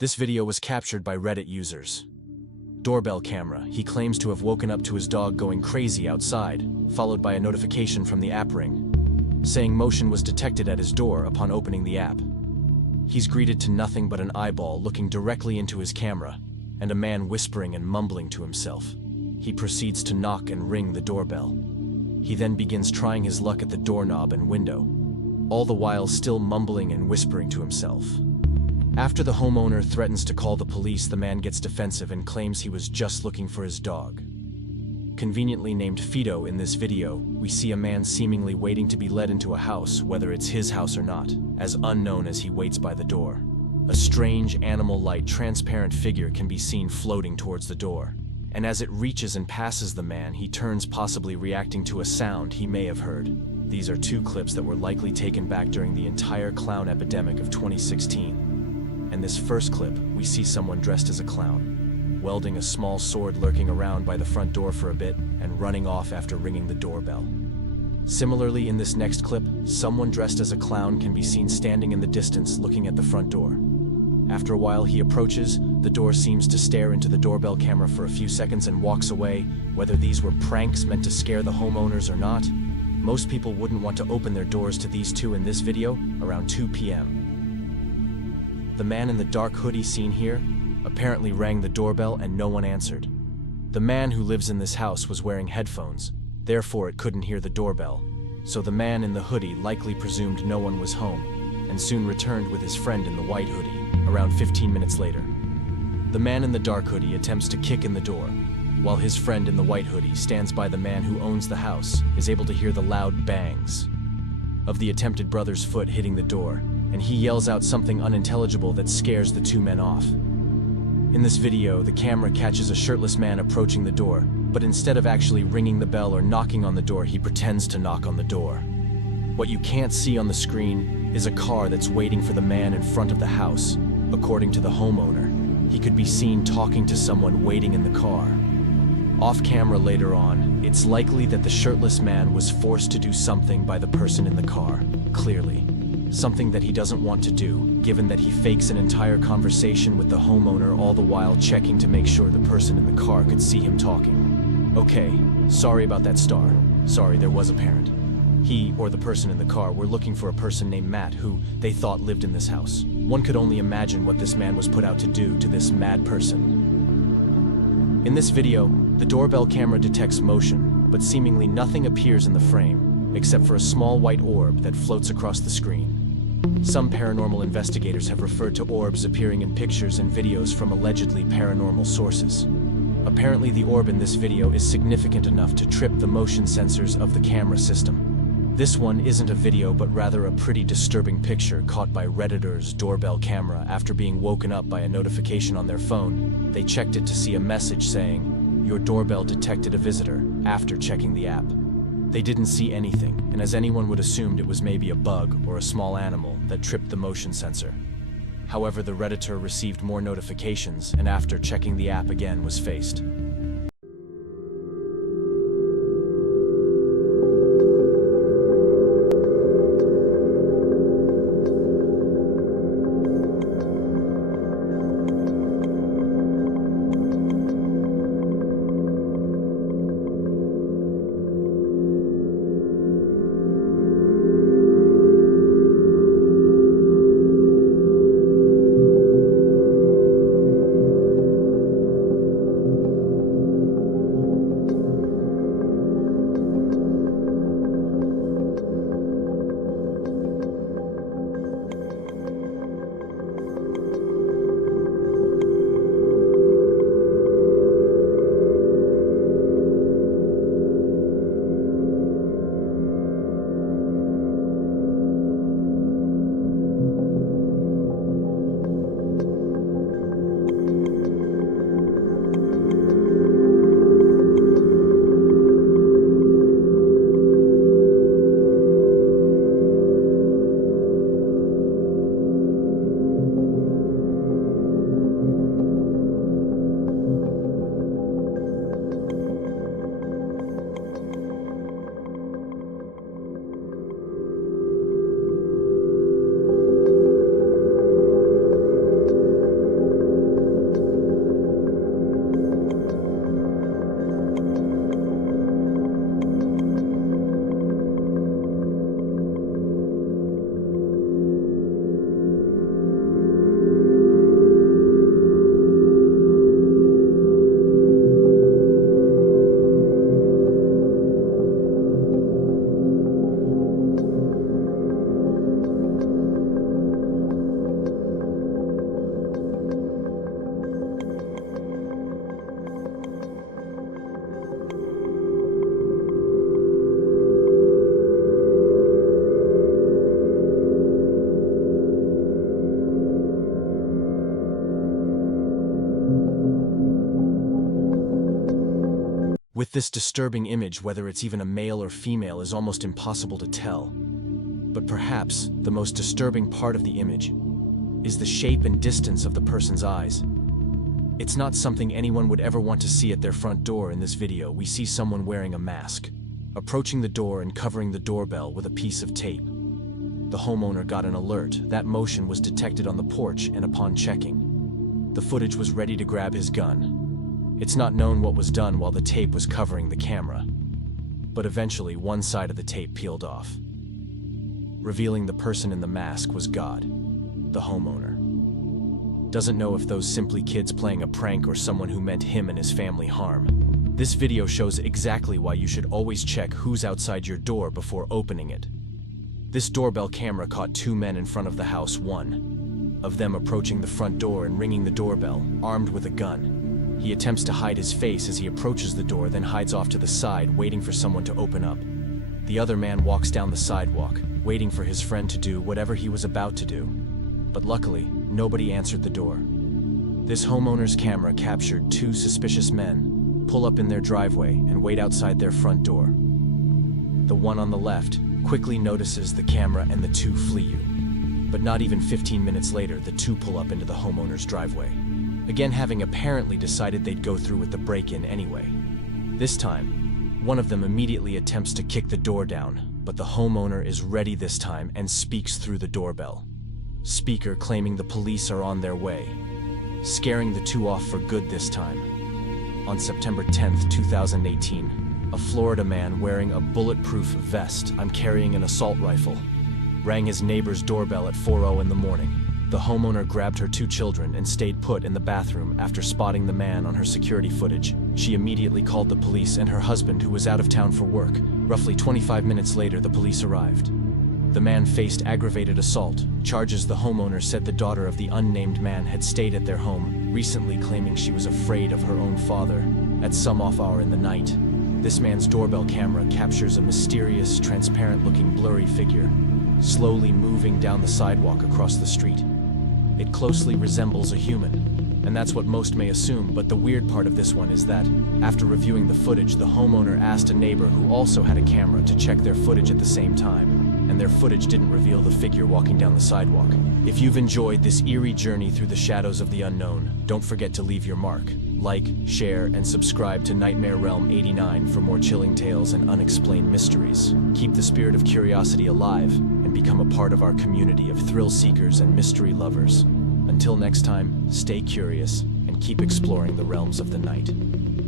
This video was captured by Reddit users. Doorbell camera. He claims to have woken up to his dog going crazy outside, followed by a notification from the app ring, saying motion was detected at his door upon opening the app. He's greeted to nothing but an eyeball looking directly into his camera, and a man whispering and mumbling to himself. He proceeds to knock and ring the doorbell. He then begins trying his luck at the doorknob and window, all the while still mumbling and whispering to himself. After the homeowner threatens to call the police, the man gets defensive and claims he was just looking for his dog. Conveniently named Fido in this video, we see a man seemingly waiting to be led into a house, whether it's his house or not, as unknown as he waits by the door. A strange, animal-like, transparent figure can be seen floating towards the door, and as it reaches and passes the man, he turns, possibly reacting to a sound he may have heard. These are two clips that were likely taken back during the entire clown epidemic of 2016. In this first clip, we see someone dressed as a clown, wielding a small sword, lurking around by the front door for a bit and running off after ringing the doorbell. Similarly, in this next clip, someone dressed as a clown can be seen standing in the distance looking at the front door. After a while he approaches, the door seems to stare into the doorbell camera for a few seconds and walks away. Whether these were pranks meant to scare the homeowners or not, most people wouldn't want to open their doors to these two in this video around 2 p.m. The man in the dark hoodie seen here apparently rang the doorbell and no one answered. The man who lives in this house was wearing headphones, therefore it couldn't hear the doorbell, so the man in the hoodie likely presumed no one was home and soon returned with his friend in the white hoodie around 15 minutes later. The man in the dark hoodie attempts to kick in the door, while his friend in the white hoodie stands by the man who owns the house, is able to hear the loud bangs of the attempted brother's foot hitting the door, and he yells out something unintelligible that scares the two men off. In this video, the camera catches a shirtless man approaching the door, but instead of actually ringing the bell or knocking on the door, he pretends to knock on the door. What you can't see on the screen is a car that's waiting for the man in front of the house. According to the homeowner, he could be seen talking to someone waiting in the car. Off camera later on, it's likely that the shirtless man was forced to do something by the person in the car, clearly. Something that he doesn't want to do, given that he fakes an entire conversation with the homeowner, all the while checking to make sure the person in the car could see him talking. Okay, sorry about that star. Sorry, there was a parent. He, or the person in the car, were looking for a person named Matt who they thought lived in this house. One could only imagine what this man was put out to do to this mad person. In this video, the doorbell camera detects motion, but seemingly nothing appears in the frame, except for a small white orb that floats across the screen. Some paranormal investigators have referred to orbs appearing in pictures and videos from allegedly paranormal sources. Apparently, the orb in this video is significant enough to trip the motion sensors of the camera system. This one isn't a video, but rather a pretty disturbing picture caught by Redditors' doorbell camera after being woken up by a notification on their phone. They checked it to see a message saying, "Your doorbell detected a visitor," after checking the app. They didn't see anything, and as anyone would assumed, it was maybe a bug or a small animal that tripped the motion sensor. However, the Redditor received more notifications, and after checking the app again was faced. With this disturbing image, whether it's even a male or female is almost impossible to tell. But perhaps the most disturbing part of the image is the shape and distance of the person's eyes. It's not something anyone would ever want to see at their front door. In this video, we see someone wearing a mask, approaching the door and covering the doorbell with a piece of tape. The homeowner got an alert. That motion was detected on the porch, and upon checking, the footage was ready to grab his gun. It's not known what was done while the tape was covering the camera, but eventually one side of the tape peeled off, revealing the person in the mask was God, the homeowner. Doesn't know if those simply kids playing a prank or someone who meant him and his family harm. This video shows exactly why you should always check who's outside your door before opening it. This doorbell camera caught two men in front of the house, one of them approaching the front door and ringing the doorbell, armed with a gun. He attempts to hide his face as he approaches the door, then hides off to the side, waiting for someone to open up. The other man walks down the sidewalk, waiting for his friend to do whatever he was about to do. But luckily, nobody answered the door. This homeowner's camera captured two suspicious men pull up in their driveway and wait outside their front door. The one on the left quickly notices the camera and the two flee. But not even 15 minutes later, the two pull up into the homeowner's driveway, again having apparently decided they'd go through with the break-in anyway. This time, one of them immediately attempts to kick the door down, but the homeowner is ready this time and speaks through the doorbell speaker, claiming the police are on their way, scaring the two off for good this time. On September 10th, 2018, a Florida man wearing a bulletproof vest, "I'm carrying an assault rifle," rang his neighbor's doorbell at 4:00 in the morning. The homeowner grabbed her two children and stayed put in the bathroom after spotting the man on her security footage. She immediately called the police and her husband, who was out of town for work. Roughly 25 minutes later, the police arrived. The man faced aggravated assault charges. The homeowner said the daughter of the unnamed man had stayed at their home recently, claiming she was afraid of her own father. At some off hour in the night, this man's doorbell camera captures a mysterious, transparent-looking blurry figure slowly moving down the sidewalk across the street. It closely resembles a human, and that's what most may assume, but the weird part of this one is that, after reviewing the footage, the homeowner asked a neighbor who also had a camera to check their footage at the same time, and their footage didn't reveal the figure walking down the sidewalk. If you've enjoyed this eerie journey through the shadows of the unknown, don't forget to leave your mark. Like, share, and subscribe to Nightmare Realm 89 for more chilling tales and unexplained mysteries. Keep the spirit of curiosity alive and become a part of our community of thrill seekers and mystery lovers. Until next time, stay curious and keep exploring the realms of the night.